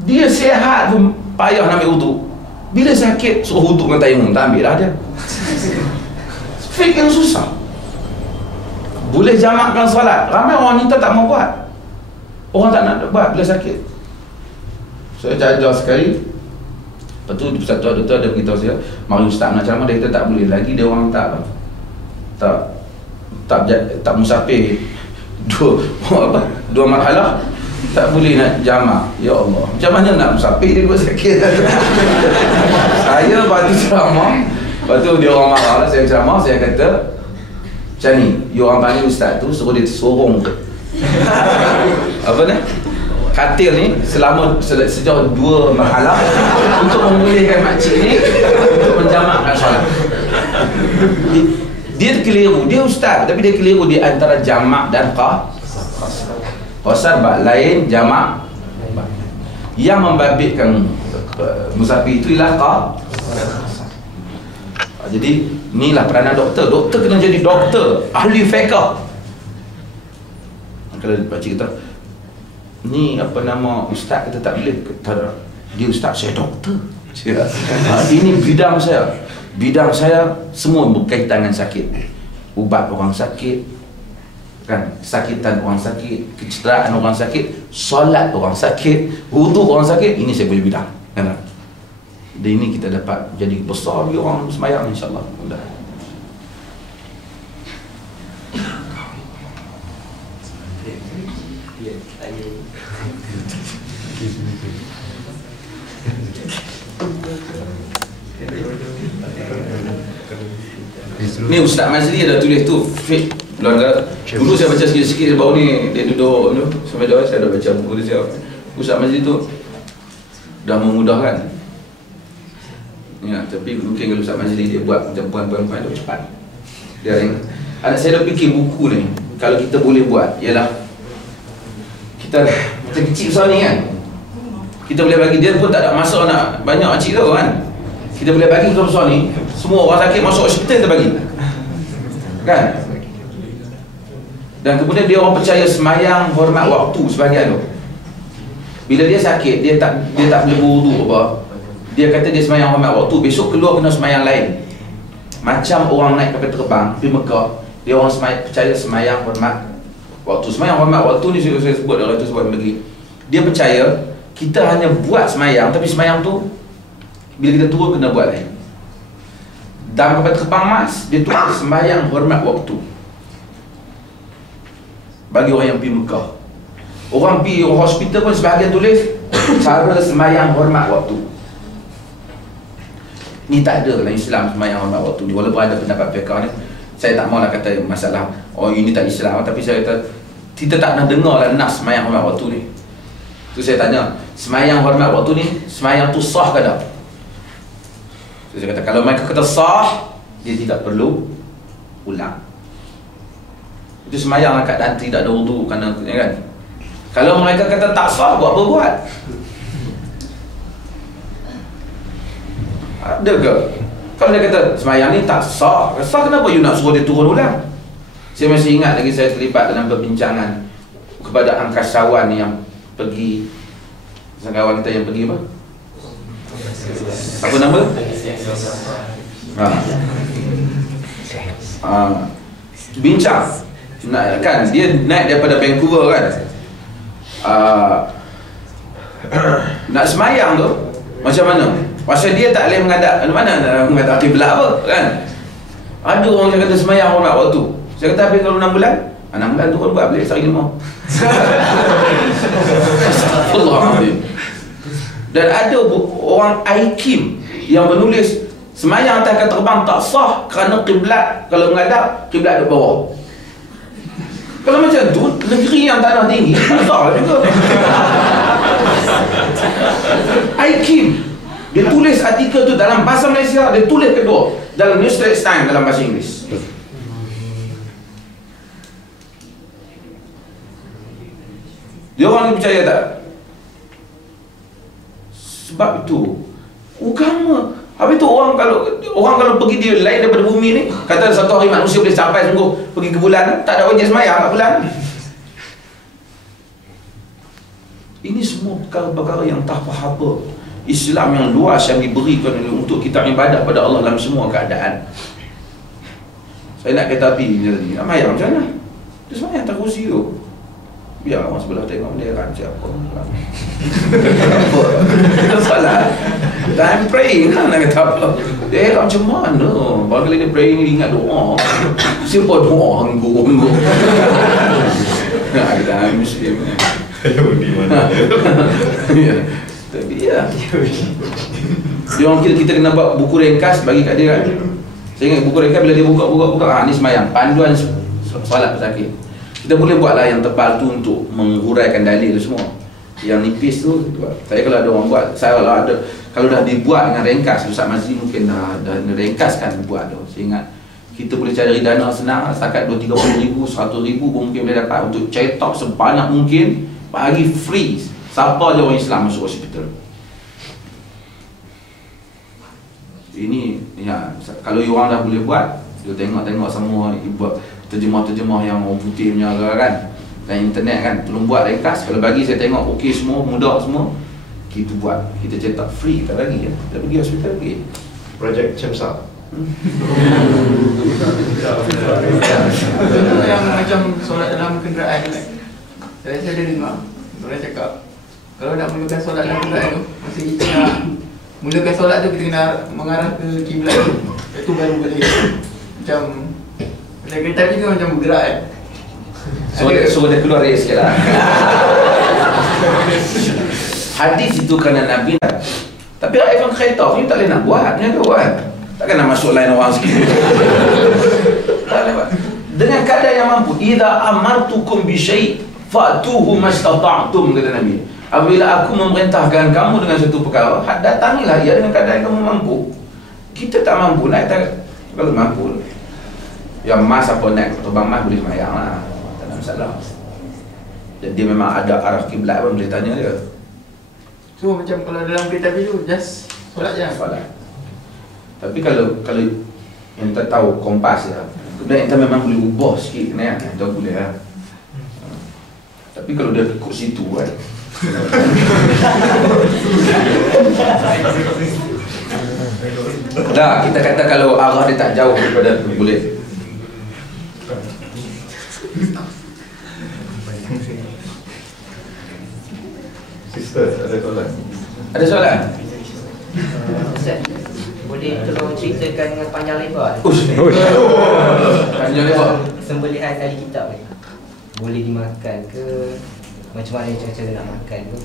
Dia sihat pun payah nak ambil wuduk. Bila sakit suruh wuduk dengan tayamum, tak ambil lah dia. Fik yang susah. Boleh jamakkan solat. Ramai orang ni tak mau buat. Orang tak nak buat bila sakit. Saya ajar sekali. Lepas tu satu doktor ada beritahu saya, mari ustaz nak ceramah, dia kata tak boleh lagi, dia orang tak musafir dua marhalah, tak boleh nak jamak. Ya Allah, macam mana nak musafir dia buat sakit? Saya batu ceramah, lepas tu dia orang marah lah, saya ceramah, saya kata macam ni, you orang panggil ustaz tu suruh dia sorong apa ni, katil ni selama sejauh 2 marhalah untuk memulihkan makcik ni untuk menjamakkan solat. Dia keliru, dia ustaz tapi dia keliru di antara jamak dan qasar. Lain jamak. Yang membabitkan musafir itu ialah jadi inilah peranan doktor. Doktor kena jadi doktor, ahli fiqh. Kalau pakcik kata ni apa nama ustaz, kata tak boleh, kata dia ustaz, saya doktor. Ini bidang saya. Bidang saya semua berkaitan dengan sakit. Ubat orang sakit, kan, kesakitan orang sakit, kecederaan orang sakit, solat orang sakit, wuduk orang sakit, ini saya boleh bidang, kan? Dan ini kita dapat jadi besar bagi orang sembahyang, insya-Allah. Mudah. Ni Ustaz Mazli ada tulis tu fik keluarga. Dulu saya baca sikit-sikit baru ni dia duduk tu sampai dah saya dah baca buku dia. Ustaz Mazli tu dah memudahkan. Ya, tapi mungkin kalau Ustaz Mazli dia buat macam puan-puan tu cepat. Dia anak saya dah fikir buku ni kalau kita boleh buat ialah kita macam kecil besar ni kan. Kita boleh bagi dia pun tak ada masa nak banyak makcik tu kan. Kita boleh bagi besar-besar ni, semua orang sakit masuk hospital kita bagi. Kan? Dan kemudian dia orang percaya semayang hormat waktu sebahagian tu. Bila dia sakit, dia tak boleh berwuduk apa. Dia kata dia semayang hormat waktu, besok keluar kena semayang lain. Macam orang naik kapal terbang pergi Mekah, dia orang percaya semayang hormat waktu. Semayang hormat waktu ni saya sebut dah tu sebab negeri. Dia percaya kita hanya buat semayang, tapi semayang tu bila kita turun kena buat lain. Dalam kapal terbang Mars, dia tulis sembahyang hormat waktu bagi orang yang pergi Mekah. Orang pergi hospital pun sebahagian tulis cara sembahyang hormat waktu. Ni tak ada dalam Islam sembahyang hormat waktu ni. Walaupun ada pendapat fiqh ni, saya tak mahu nak kata masalah oh ini tak Islam, tapi saya kata kita tak nak dengar lah nas sembahyang hormat waktu ni. Tu saya tanya, sembahyang hormat waktu ni, sembahyang tu sah ke tak? Saya kata kalau mereka kata sah, dia tidak perlu ulang. Itu sembahyang akad dan tidak ada wudu kan. Kalau mereka kata tak sah, buat apa buat? Ada ke? Kalau dia kata sembahyang ni tak sah, kenapa you nak suruh dia turun ulang? Saya masih ingat lagi saya terlibat dalam perbincangan kepada angkasawan yang pergi, kawan kita yang pergi apa? Apa nama? Bincang kan, dia naik daripada Vancouver kan, nak semayang tu macam mana? Pasal dia tak boleh menghadap menghadap kiblat apa kan. Ada orang yang kata semayang hormat waktu. Saya kata habis kalau 6 bulan 6 bulan tu kan buat boleh sehari 5. Astagfirullahaladzim. Dan ada orang Aikim yang menulis semayang atas kapal terbang tak sah kerana kiblat, kalau menghadap kiblat di bawah. Kalau macam tu, negeri yang tanah tinggi tak sah juga. Aikim dia tulis artikel tu dalam bahasa Malaysia, dia tulis kedua dalam New Straits Times dalam bahasa Inggeris. Dia orang ni percaya tak? Sebab itu agama. Habis tu orang kalau pergi dia lain daripada bumi ni, kata satu hari manusia boleh sampai sungguh pergi ke bulan, tak ada wajib semayang kat bulan. Ini semua perkara-perkara yang tak apa-apa. Islam yang luas yang diberikan untuk kita ibadat pada Allah dalam semua keadaan. Saya nak kereta api ni tadi, nak mayar macam mana? Dia semayang tak kursi tu. Biar orang sebelah tengok dia rancang apa. Apa? Salah. I'm praying lah, nak kata apa. Dia macam mana? Bagi dia praying ni ingat doa. Siapa doa hanggu-hanggu. Nah, kita Muslim ni. Di mana? Tapi ya. Dia orang kira kita kena buat buku ringkas bagi kat dia kan. Saya ingat buku ringkas bila dia buka, ni semayang, panduan solat pesakit. Kita boleh buatlah yang tebal tu untuk menguraikan dalil tu semua. Yang nipis tu, saya kalau ada orang buat, saya kalau ada, kalau dah dibuat dengan ringkas, Ustaz Mazli mungkin dah ringkaskan buat tu. Saya ingat kita boleh cari dana senang, setakat 20-30 ribu, 100 ribu pun mungkin boleh dapat untuk cetak sebanyak mungkin, bagi free. Siapa je orang Islam masuk hospital. Ini ya, kalau orang dah boleh buat, dia tengok semua buat terjemah-terjemah yang orang putih punya kan, dan internet kan, tolong buat ringkas. Kalau bagi saya tengok okey semua, mudah semua, kita buat, kita cetak free, kita bagi ya. Kita pergi hospital pergi. Projek Cemsa. Yang macam solat dalam kenderaan kan. Saya ada dengar orang cakap kalau nak mulakan solat dalam kenderaan tu, masa kita nak mulakan solat tu, kita kena mengarah ke kiblat tu. Itu baru boleh. Macam kereta api tu macam bergerak kan. So dia keluar dia sikit lah. Hadis itu kerana Nabi. Tapi Ibn Khaitaf ni tak boleh nak buat ni tu kan. Takkan nak masuk lain orang sikit. Tak boleh buat. Dengan kadar yang mampu. Idza amartukum bi syai' fa'tuhu mastata'tum, kata Nabi. Apabila aku memerintahkan kamu dengan satu perkara, datangilah ia dengan kadar yang kamu mampu. Kita tak mampu naik tak, kalau mampu. Yang mas apa naik terbang mas boleh semayang lah, tak ada masalah. Jadi dia memang ada arah kiblat pun boleh tanya dia. So macam kalau dalam kereta api tu just solat je. Solat. Tapi kalau yang tak tahu kompas ya, kemudian kita memang boleh ubah sikit kena ya, kita boleh lah. Tapi kalau dia ikut situ kan. Dah, kita kata kalau arah dia tak jauh daripada tu boleh. Sister, ada soalan? Ada soalan? Ustaz, boleh tolong ceritakan dengan panjang lebar Panjang lebar. sembelihan kali kitab ni? Boleh dimakan ke? Macam mana cara-cara nak makan tu?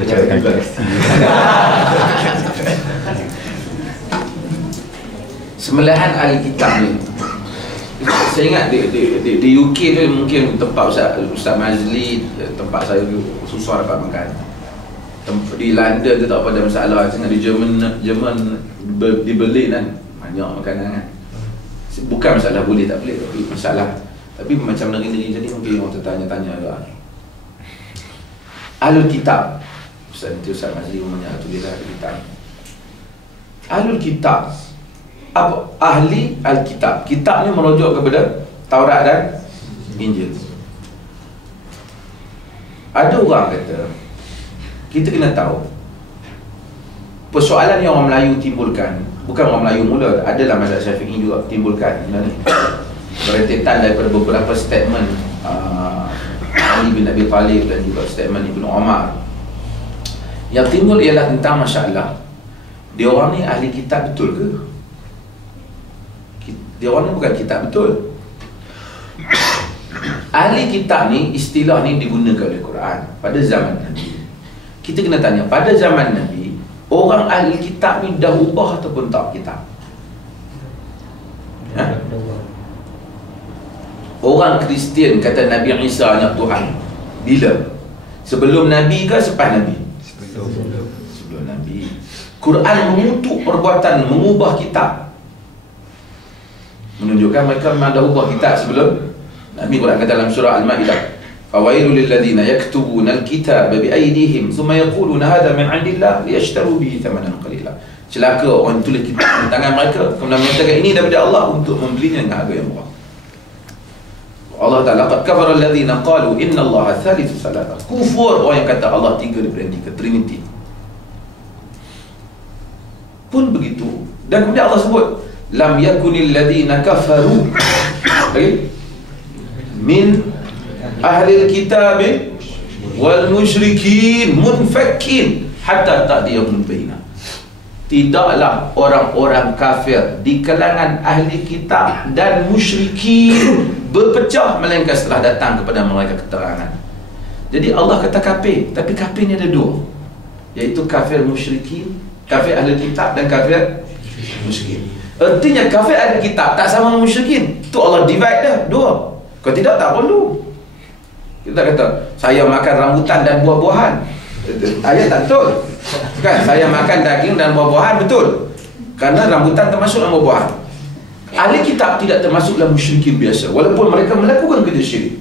Bicarakan galaksi. Sembelihan ahli kitab ni, saya ingat di UK tu mungkin tempat Ustaz Mazli, tempat saya susah dapat makan. Di London tu tak apa ada masalah. Tengah di Jerman di Berlin kan banyak makanan kan. Bukan masalah boleh tak boleh, tapi masalah. Tapi macam negeri-negeri jadi mungkin orang tertanya-tanya juga. Ahlul kitab, Ustaz Mazli umumnya tulislah kitab. Ahlul kitab, apa ahli Alkitab? Kitab ni merujuk kepada Taurat dan Injil. Ada orang kata, kita kena tahu persoalan yang orang Melayu timbulkan, bukan orang Melayu mula, adalah mazhab Syafi'i juga timbulkan berentetan daripada beberapa statement Ali bin Abi Talib dan juga statement Ibnu Umar. Yang timbul ialah tentang masalah dia orang ni ahli kitab betul ke? Dia orang ni bukan kitab betul. Ahli kitab ni, istilah ni digunakan oleh Quran pada zaman Nabi. Kita kena tanya, pada zaman Nabi, orang ahli kitab ni dah ubah ataupun tak kitab? Ha? Orang Kristian kata Nabi Isa anak Tuhan. Bila? Sebelum Nabi ke selepas Nabi? Sebelum Nabi. Quran mengutuk perbuatan mengubah kitab, menunjukkan mereka memang dah ubah kitab sebelum Nabi. Quran kata dalam surah Al-Ma'idah, fawailul lil ladzina yaktubuna al-kitaba bi aydihim thumma yaquluna hadha min 'indillah liyashtaru bihi thamanan qalila. Celaka orang tulis kitab dengan tangan mereka kemudian mengatakan ini daripada Allah untuk membelinya dengan harga yang murah. Allah Ta'ala, qad kafara alladhina qalu inna allaha thalithu thalatha. Kufur orang yang kata Allah tiga daripada tiga, Trinity. Pun begitu. Dan kemudian Allah sebut, lam yakunil ladhina kafaru min ahlil kitab wal musyrikin munfakin hatta ta'diyahum bainah. Tidaklah orang-orang kafir di kalangan ahli kitab dan musyrikin berpecah melainkan setelah datang kepada mereka keterangan. Jadi Allah kata kafir, tapi kafir ni ada dua, iaitu kafir musyrikin, kafir ahli kitab dan kafir musyrikin. Artinya kafir ahli kitab tak sama dengan musyrikin. Tu Allah divide dah dua. Kalau tidak tak perlu. Kita kata saya makan rambutan dan buah-buahan, ayat tak betul kan? Saya makan daging dan buah-buahan, betul, karena rambutan termasuk dalam buah-buahan. Ahli kitab tidak termasuk dalam musyrikin biasa, walaupun mereka melakukan kerja syirik.